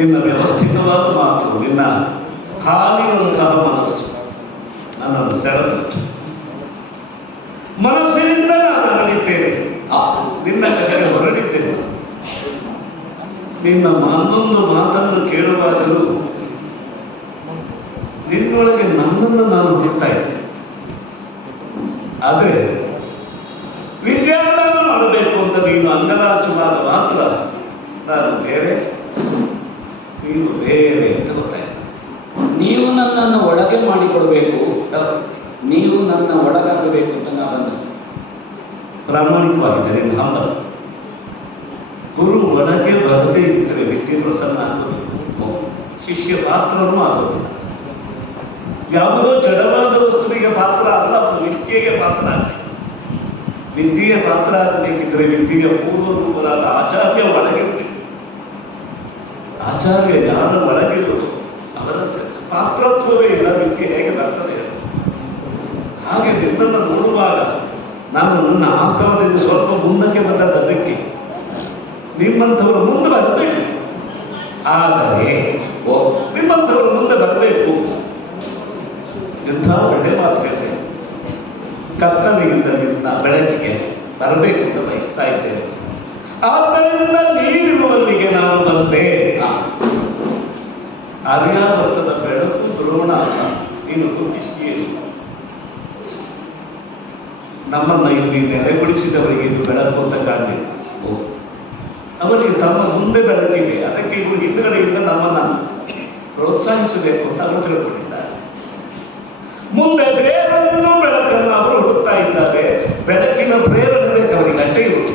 ನಿನ್ನ ವ್ಯವಸ್ಥಿತವಾದ ಮಾತು, ನಿನ್ನ ಹಾಲಿನಂತಹ ಮನಸ್ಸು ನನ್ನನ್ನು ಸೆಳೆದಿತ್ತು. ಮನಸ್ಸಿನಿಂದ ನಾನು ಅರಳಿದ್ದೇನೆ, ನಿನ್ನ ಕಡೆಗೆ ಹೊರಡಿದ್ದೇನೆ. ನಿನ್ನ ಒಂದೊಂದು ಮಾತನ್ನು ಕೇಳುವಾಗಲೂ ನಿನ್ನೊಳಗೆ ನನ್ನನ್ನು ನಾನು ಹುಡ್ತಾ ಇದ್ದೆ. ಆದರೆ ವಿದ್ಯಾದಾನ ಮಾಡಬೇಕು ಅಂತ ನೀನು ಅಂಗಲಾಚುವಾಗ ಮಾತ್ರ ನಾನು ಬೇರೆ, ನೀನು ಬೇರೆ ಅಂತ ಗೊತ್ತಾಯ್ತು. ನೀವು ನನ್ನನ್ನು ಒಳಗೆ ಮಾಡಿಕೊಡ್ಬೇಕು, ನೀವು ನನ್ನ ಒಳಗಾಗಬೇಕು ಅಂತ ನಾ ಬಂದ. ಪ್ರಾಮಾಣಿಕವಾಗಿದೆ ನಿನ್ನ ಹಂಬಲ. ಗುರು ಒಳಗೆ ಬರದೇ ಇದ್ದರೆ ವ್ಯಕ್ತಿ ಪ್ರಸನ್ನ ಆಗೋದಿಲ್ಲ, ಶಿಷ್ಯ ಪಾತ್ರನೂ ಆಗೋದಿಲ್ಲ. ಯಾವುದೋ ಜಡವಾದ ವಸ್ತುವಿಗೆ ಪಾತ್ರ ಅಲ್ಲ, ಅದು ವಿದ್ಯೆಗೆ ಪಾತ್ರ ಆಗಬೇಕು. ವಿದ್ಯೆಗೆ ಪಾತ್ರ ಆಗಬೇಕಿದ್ರೆ ವಿದ್ಯೆಯ ಪೂರ್ವ ರೂಪವಾದ ಆಚಾರ್ಯ ಒಳಗಿರಬೇಕು. ಆಚಾರ್ಯ ಯಾರ ಒಳಗಿರುವುದು ಅವರ ಪಾತ್ರತ್ವವೇ ಇಲ್ಲ, ವಿದ್ಯೆ ಹೇಗೆ ಬರ್ತದೆ. ಹಾಗೆ ನಿನ್ನನ್ನು ನೋಡುವಾಗ ನಾನು ನನ್ನ ಆಶ್ರಮದಿಂದ ಸ್ವಲ್ಪ ಮುಂದಕ್ಕೆ ಬಂದದ್ದಕ್ಕೆ ನಿಮ್ಮಂಥವರು ಮುಂದೆ ಬರಬೇಕು. ಆದರೆ ನಿಮ್ಮಂಥವರು ಮುಂದೆ ಬರಬೇಕು. ಎಂಥ ಒಳ್ಳೆ ಮಾತು ಹೇಳಿದೆ. ಕತ್ತಲೆಯಿಂದ ನಿನ್ನ ಬೆಳಕಿಗೆ ಬರಬೇಕು ಅಂತ ಬಯಸ್ತಾ ಇದ್ದೇನೆ. ಆದ್ದರಿಂದ ನೀನಿರುವಲ್ಲಿಗೆ ನಾನು ಬಂದೆ. ಆರ್ಯಾವರ್ತದ ಬೆಳಕು ದ್ರೋಣ ನೀನು ಗುರುತಿಸಿಯೇ. ನಮ್ಮನ್ನ ಇಲ್ಲಿ ನೆಲೆಗೊಳಿಸಿದವರಿಗೆ ಇದು ಬೆಳಕು ಅಂತ ಕಾಣಲಿಲ್ಲ. ಅವರಿಗೆ ತಮ್ಮ ಮುಂದೆ ಬೆಳಕಿದೆ, ಅದಕ್ಕೆ ಇವರು ಹಿಂದುಗಡೆಯಿಂದ ನಮ್ಮನ್ನು ಪ್ರೋತ್ಸಾಹಿಸಬೇಕು ಅಂತ ಅವರು ತಿಳ್ಕೊಂಡಿದ್ದಾರೆ. ಮುಂದೆ ಬೇರೊಂದು ಬೆಳಕನ್ನು ಅವರು ಹುಡುಕ್ತಾ ಇದ್ದಾರೆ. ಬೆಳಕಿನ ಪ್ರೇರಣೆ ಬೇಕು ಅವರಿಗೆ, ಅಷ್ಟೇ ಇರುವುದು.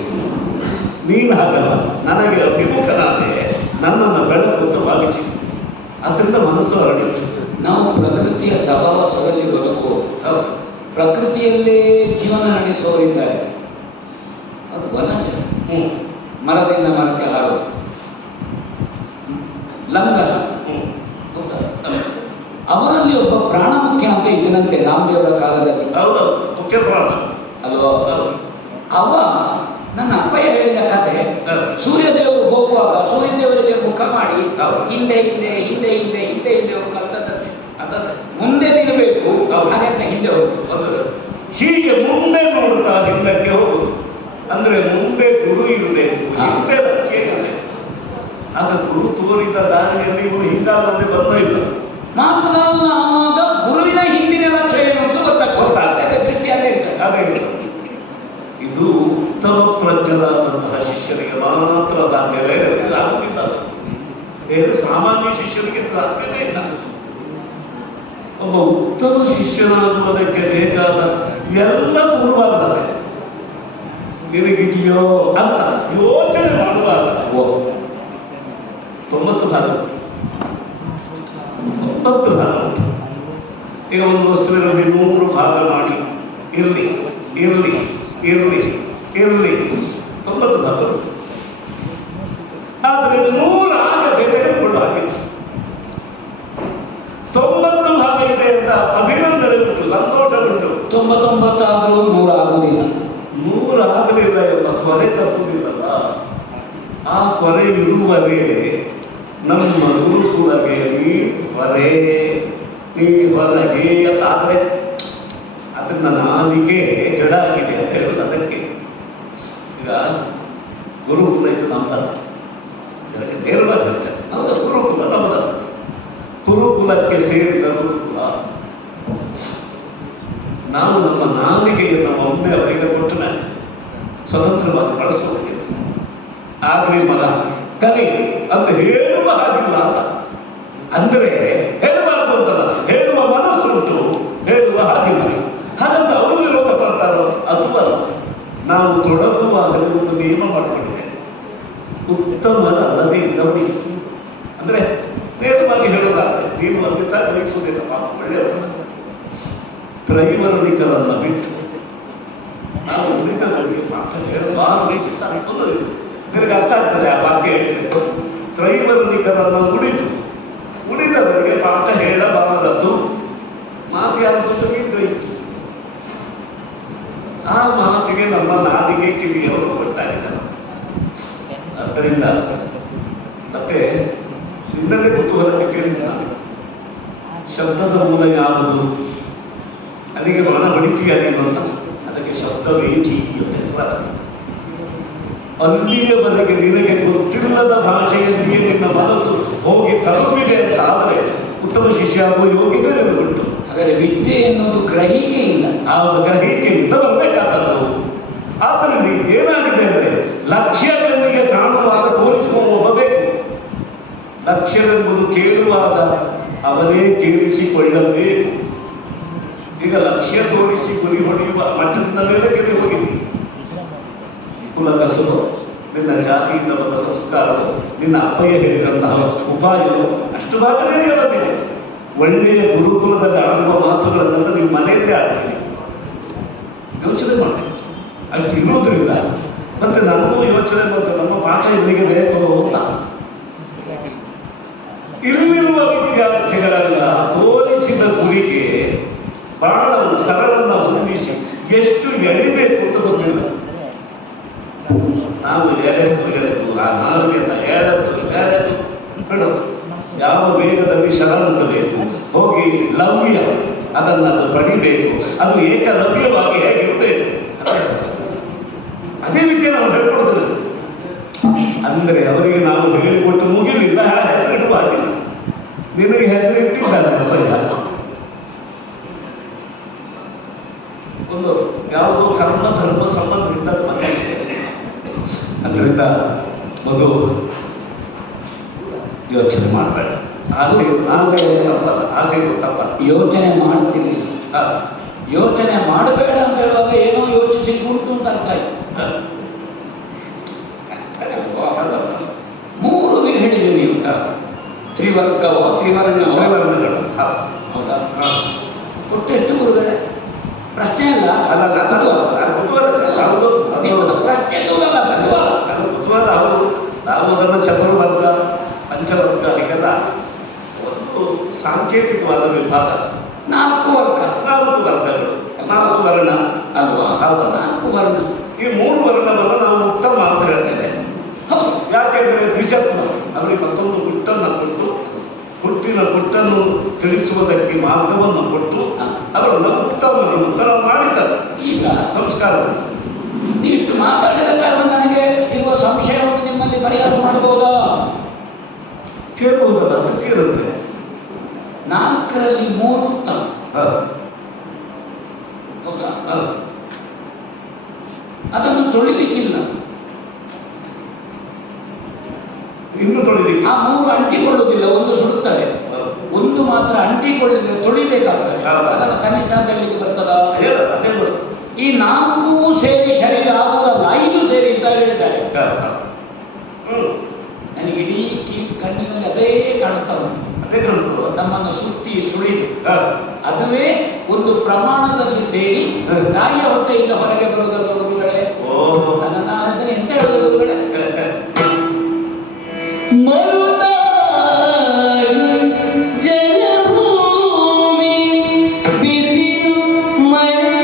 ನೀನು ಹಾಗಲ್ಲ, ನನಗೆ ವಿಮುಖನಾದೆ, ನನ್ನನ್ನು ಬೆಳಕು ಭಾವಿಸಿ, ಅದರಿಂದ ಮನಸ್ಸು ಹರಡಿತು. ನಾವು ಪ್ರಕೃತಿಯ ಸಹವಾಸದಲ್ಲಿ ಬದುಕು, ಪ್ರಕೃತಿಯಲ್ಲೇ ಜೀವನ ನಡೆಸುವವರಿದ್ದಾರೆ. ಅದು ವನಜ, ಮರದಿಂದ ಮರಕ್ಕೆ ಹಾಡು, ಲಂಘನ. ಅವರಲ್ಲಿ ಒಬ್ಬ ಪ್ರಾಣ ಮುಖ್ಯ ಅಂತ ಇದ್ದನಂತೆ ರಾಮದೇವರ ಕಾಲದಲ್ಲಿ. ಹೌದು, ಮುಖ್ಯ ಪ್ರಾಣ ಅಲ್ವಾ? ಅವ ನನ್ನ ಅಪ್ಪಯ್ಯ ಹೇಳಿದ ಕತೆ, ಸೂರ್ಯದೇವರು ಹೋಗುವಾಗ ಸೂರ್ಯದೇವರಿಗೆ ಮುಖ ಮಾಡಿ ಹಿಂದೆ ಹಿಂದೆ ಹಿಂದೆ ಹಿಂದೆ ಹಿಂದೆ ಹಿಂದೆ ಹೋಗಂತದ್ದೇ. ಮುಂದೆ ನಿಲ್ಲಬೇಕು, ಹಾಗಂತ ಹಿಂದೆ ಹೋಗುದು. ಹೀಗೆ ಮುಂದೆ ನೋಡ್ತಾ ಹಿಂದಕ್ಕೆ ಹೋಗುದು. ಅಂದ್ರೆ ಮುಂದೆ ಗುರು ಇರಬೇಕು, ಹಿಂದೆ ಲಕ್ಷ್ಯ ಇರಬೇಕು. ಆಗ ಗುರು ತೋರಿದ ದಾರಿಯಲ್ಲಿ ಇವರು ಹಿಂಗಾದಂತೆ ಬರ್ತಾ ಇಲ್ಲ. ಮಾತ್ರ ಅಲ್ಲ, ಆವಾಗ ಗುರುವಿನ ಹಿಂದಿನ ಲಕ್ಷ್ಯ ಏನು ಅಂತ ಗೊತ್ತಾಗ್ತದೆ, ದೃಷ್ಟಿಯಲ್ಲೇ ಇರ್ತದೆ. ಅದೇ ಇದು ಉತ್ತಮ ಪ್ರಜ್ಞರಾದಂತಹ ಶಿಷ್ಯರಿಗೆ ಮಾತ್ರ ಸಾಧ್ಯವೇ ಆಗುತ್ತಿಲ್ಲ. ಬೇರೆ ಸಾಮಾನ್ಯ ಶಿಷ್ಯರಿಗೆ ಸಾಧ್ಯವೇ ಇಲ್ಲ. ಒಬ್ಬ ಉತ್ತಮ ಶಿಷ್ಯನಾಗುವುದಕ್ಕೆ ಬೇಕಾದ ಎಲ್ಲ ಪೂರ್ವಾಗ್ತದೆ. ನಿನಗಿದೆಯೋ ಅಂತ ಯೋಚನೆ ಮಾಡುವಾಗ 90 ಭಾಗ ಈಗ ಒಂದು ವಸ್ತುವಿನಲ್ಲಿ 100 ಭಾಗ ಮಾಡಿ ಇರಲಿ ಇರಲಿ ಇರಲಿ ಇರಲಿ 90 ಭಾಗ. ಆದರೆ 100 ಆಗದೆ ತೆಗೆದುಕೊಳ್ಳುವ ಹಾಗೆ 90 ಭಾಗ ಇದೆ ಅಂತ ಅಭಿನಂದನೆ ಉಂಟು, ಸಂತೋಷ ಉಂಟು. 99 ಆದರೂ 100 ಆಗುವುದಿಲ್ಲ. 100 ಆಗಲಿಲ್ಲ ಎಂಬ ಕೊರೆ ತಪ್ಪುವುದಿಲ್ಲಲ್ಲ. ಆ ಕೊರೆ ಇರುವದೇ ನಮ್ಮ ಗುರುಕುಲಗೆ ನೀ ಹೊರೆ, ನೀ ಹೊರಗೆ ಅಂತಾದರೆ ಅದನ್ನ ನಾವಿಗೆ ಜಡಾಗಿದೆ ಅಂತ ಹೇಳೋದು. ಅದಕ್ಕೆ ಈಗ ಗುರುಕುಲ ಇದು ನಮ್ಮದಲ್ಲ, ಇದಕ್ಕೆ ನೇರವಾಗಿ ಹೇಳ್ತಾರೆ. ಹೌದಾ, ಗುರುಕುಲ ನಮ್ಮದಲ್ಲ. ಗುರುಕುಲಕ್ಕೆ ಸೇರಿದ ಗುರುಕುಲ ನಾವು ನಮ್ಮ ನಾಲಿಗೆಯನ್ನು ಒಮ್ಮೆ ಅವರಿಗೆ ಕೊಟ್ಟು ಸ್ವತಂತ್ರವಾಗಿ ಬಳಸುವುದಿಲ್ಲ. ಆಗಲಿ ಮಗ ಕಲಿ ಅಂತ ಹೇಳುವ ಹಾಗಿಲ್ಲ ಅಂತ. ಅಂದರೆ ಹೇಳಬಾರ್ದು ಅಂತಲ್ಲ, ಹೇಳುವ ಮನಸ್ಸುಂಟು, ಹೇಳುವ ಹಾಗಿಲ್ಲ. ಹಾಗಂತ ಅವರು ವಿರೋಧ ಪಡ್ತಾರೋ ಅದು ಅಲ್ಲ. ನಾವು ತೊಡಗುವಾಗಲೂ ಒಂದು ನಿಯಮ ಮಾಡಿಕೊಂಡಿದೆ, ಉತ್ತಮರ ಅಲ್ಲದೆ ಇದ್ದವರಿಗೆ. ಅಂದರೆ ನೇರವಾಗಿ ಹೇಳೋದಾದ್ರೆ ನೀನು ಅಮಿತ ಗ್ರಹಿಸುವುದಿಲ್ಲ, ಒಳ್ಳೆಯವರು ತ್ರೈವರ್ಣಿಕರನ್ನು ಬಿಟ್ಟು ನಾವು ಉಳಿದವರಿಗೆ ಪಾಠ ಹೇಳಬಾರದು. ನಿನಗೆ ಅರ್ಥ ಆಗ್ತದೆ ಆ ವಾಕ್ಯ ಹೇಳಿದ್ದು. ತ್ರೈವರ್ಣಿಕರನ್ನು ಉಳಿದವರಿಗೆ ಪಾಠ ಹೇಳಬಾರದು. ಮಾತು ಯಾವುದು ನೀನು ಗ್ರಹಿತು. ಆ ಮಾತಿಗೆ ನಮ್ಮ ನಾಲಿಗೆ ಕಿವಿಯವರು ಕೊಟ್ಟಾಗಿದ್ದಾರೆ. ಆದ್ದರಿಂದ ಮತ್ತೆ ನಿನ್ನದೇ ಕುತೂಹಲಕ್ಕೆ ಕೇಳಿದ ಶಬ್ದದ ಮೂಲ ಯಾವುದು? ಅಲ್ಲಿಗೆ ಮನ ಹೊಡಿತೀಯ ನೀನು ಅಂತ. ಅದಕ್ಕೆ ಶಬ್ದವೇದಿ ಅಂತ ಹೆಸರು. ಅಲ್ಲಿಯವರೆಗೆ ನಿನಗೆ ಗೊತ್ತಿಲ್ಲದ ಭಾಷೆಯಲ್ಲಿಯೇ ನಿನ್ನ ಮನಸ್ಸು ಹೋಗಿ ತಲುಪಿದೆ ಅಂತ ಆದರೆ ಉತ್ತಮ ಶಿಷ್ಯ ಆಗುವ ಯೋಗ್ಯತೆ ನಿನಗುಂಟು. ಹಾಗಾದರೆ ವಿದ್ಯೆ ಎನ್ನುವುದು ಗ್ರಹಿಕೆಯಿಂದ, ಆ ಗ್ರಹಿಕೆಯಿಂದ ಬರಬೇಕಾದದ್ದು. ಆದ್ದರಿಂದ ಏನಾಗಿದೆ ಅಂದರೆ ಲಕ್ಷ್ಯ ಕಣ್ಣಿಗೆ ಕಾಣುವಾಗ ತೋರಿಸುವ ಒಬ್ಬ ಬೇಕು. ಲಕ್ಷ್ಯವೆಂಬುದು ಕೇಳುವಾಗ ಅವನೇ ಕೇಳಿಸಿಕೊಳ್ಳಬೇಕು. ಈಗ ಲಕ್ಷ್ಯ ತೋರಿಸಿ ಗುರಿ ಹೊಡೆಯುವ ಮಟ್ಟದ ಮೇಲೆ ಗೆದ್ದು ಹೋಗಿದೆ. ಕುಲ ಕಸುಬು, ನಿನ್ನ ಜಾತಿಯಿಂದ ಬಂದ ಸಂಸ್ಕಾರವು, ನಿನ್ನ ಅಪ್ಪಯ್ಯ ಹೇಳಿದಂತಹ ಉಪಾಯವು ಅಷ್ಟು ಭಾಗನೇ ಬಂದಿದೆ. ಒಳ್ಳೆಯ ಗುರುಕುಲದಲ್ಲಿ ಆಡುವ ಮಾತುಗಳನ್ನೆಲ್ಲ ನೀವು ಮನೆಯಲ್ಲೇ ಆಡ್ತೀರಿ. ಯೋಚನೆ ಮಾಡಿ. ಅಷ್ಟು ಇರುವುದರಿಂದ ಮತ್ತೆ ನಮಗೂ ಯೋಚನೆ ಬಂತು, ನಮ್ಮ ಪಾಠ ಇವರಿಗೆ ಬೇಕು ಅಂತ. ಇಲ್ಲಿರುವ ವಿದ್ಯಾರ್ಥಿಗಳೆಲ್ಲ ತೋರಿಸಿದ ಗುರಿಗೆ ಬಾಣವು ಸರಳನ್ನ ಹೊಂದಿಸಿ ಎಷ್ಟು ಎಳಿಬೇಕು ಅಂತ ಗೊತ್ತಿಲ್ಲ. ನಾವು ಎಳೆದು ಆ ನಾಲ್ಗೆಲ್ಲ ಎಳೆದು ಬಿಡೋದು. ಯಾವ ವೇಗದಲ್ಲಿ ಶರಣಬೇಕು, ಹೋಗಿ ಲವ್ಯ ಅದನ್ನು ಅದು ಪಡಿಬೇಕು, ಅದು ಏಕಲವ್ಯವಾಗಿ ಹೇಗಿರಬೇಕು. ಅದೇ ವಿದ್ಯೆ ನಾವು ಹೇಳ್ಕೊಡೋದಿಲ್ಲ. ಅಂದರೆ ಅವರಿಗೆ ನಾವು ಹೇಳಿಕೊಟ್ಟು ಮುಗಿಲಿಲ್ಲ, ಹೆಸರಿಡುವಾಗಿಲ್ಲ. ನಿನಗೆ ಹೆಸರಿಟ್ಟಿದ್ದಾರೆ ಅಪ್ಪಯ್ಯ. ಒಂದು ಯಾವುದೋ ಕರ್ಮ ಧರ್ಮ ಸಂಬಂಧ ಇದ್ದ ಮನೆ. ಅದರಿಂದ ಮಗು ಯೋಚನೆ ಮಾಡಬೇಡ. ಆಸೆ ತಪ್ಪಲ್ಲ, ಆಸೆ ತಪ್ಪಲ್ಲ. ಯೋಚನೆ ಮಾಡ್ತೀವಿ. ಯೋಚನೆ ಮಾಡಬೇಡ ಅಂತ ಹೇಳುವಾಗ ಏನೋ ಯೋಚಿಸಿ ಉಂಟು ಅಂತ ಅರ್ಥ ಆಯ್ತು. ಮೂರು ಹೇಳಿದ್ರಿ ನೀವು, ತ್ರಿವರ್ಗವೋ ತ್ರಿವರ್ಣವೋ. ಹೌದಾ? ಕೊಟ್ಟೆಷ್ಟು ಗುರುಗಳೇ? ಪ್ರಶ್ನೆ ಅಲ್ಲ, ಪ್ರಶ್ನೆ ಸುಳ್ಳಲ್ಲ, ಕುತೂಹಲ. ನಾವು ಅದನ್ನು ಚತುರ್ವರ್ಗ ಪಂಚವರ್ಗ ಹೀಗೆಲ್ಲ ಒಂದು ಸಾಂಕೇತಿಕವಾದ ವಿಭಾಗ. ನಾಲ್ಕು ವರ್ಗಗಳು, 4 ವರ್ಣ ಅಲ್ವಾ? ಹೌದಾ? 4 ವರ್ಣ. ಈ 3 ವರ್ಣವನ್ನು ನಾವು ಉತ್ತಮ ಅಂತ ಹೇಳ್ತೇವೆ. ಯಾಕೆಂದರೆ ದ್ವಿಜತ್ವ ಅವರಿಗೆ ಮತ್ತೊಂದು ಗುಟ್ಟನ್ನು ಕೊಟ್ಟು, ಹುಟ್ಟಿನ ಗುಟ್ಟನ್ನು ತಿಳಿಸುವುದಕ್ಕೆ ಮಾರ್ಗವನ್ನು ಕೊಟ್ಟು ಅವರನ್ನು ಉತ್ತರ ಮಾಡಿದ್ದಾರೆ. ಈಗ ಸಂಸ್ಕಾರ. ನೀವಿಷ್ಟು ಮಾತಾಡಿದ ಕಾರಣ ನನಗೆ ಇರುವ ಸಂಶಯವನ್ನು ನಿಮ್ಮಲ್ಲಿ ಪರಿಹಾರ ಮಾಡಬಹುದಾ? ಕೇಳುವುದಲ್ಲ, ಅದಕ್ಕೆ ಇರುತ್ತೆ. 4ರಲ್ಲಿ 3 ಉತ್ತಮ. ಹೌದಾ? ಅದನ್ನು ತೊಳಿಲಿಕ್ಕಿಲ್ಲ, ಇನ್ನು ತೊಳಿಲಿಕ್ಕೆ. ಆ 3 ಅಂಟಿಕೊಳ್ಳುವುದಿಲ್ಲ, ಒಂದು ಸುಡುತ್ತದೆ, ಒಂದು ಮಾತ್ರ ಅಂಟಿಕೊಳ್ಳಿದ್ರೆ ತೊಳಿಬೇಕಾಗ್ತದೆ. ಅದನ್ನು ಕನಿಷ್ಠ ಅಂತ ಹೇಳಿಕ್ಕೆ ಬರ್ತದಾ? ಈ 4 ಸೇರಿ ಶರೀರ ಆಗುವುದಲ್ಲ, 5 ಸೇರಿ ಅಂತ ಹೇಳಿದ್ದಾರೆ. ನನಗೆ ಇಡೀ ಕಣ್ಣಿನಲ್ಲಿ ಅದೇ ಕಾಣ್ತಾ ಉಂಟು. ನಮ್ಮನ್ನು ಸುತ್ತಿ ಸುಳಿದು ಅದುವೇ ಒಂದು ಪ್ರಮಾಣದಲ್ಲಿ ಸೇರಿ ತಾಯಿಯ ಹೊಟ್ಟೆಯಿಂದ ಹೊರಗೆ ಬರುವ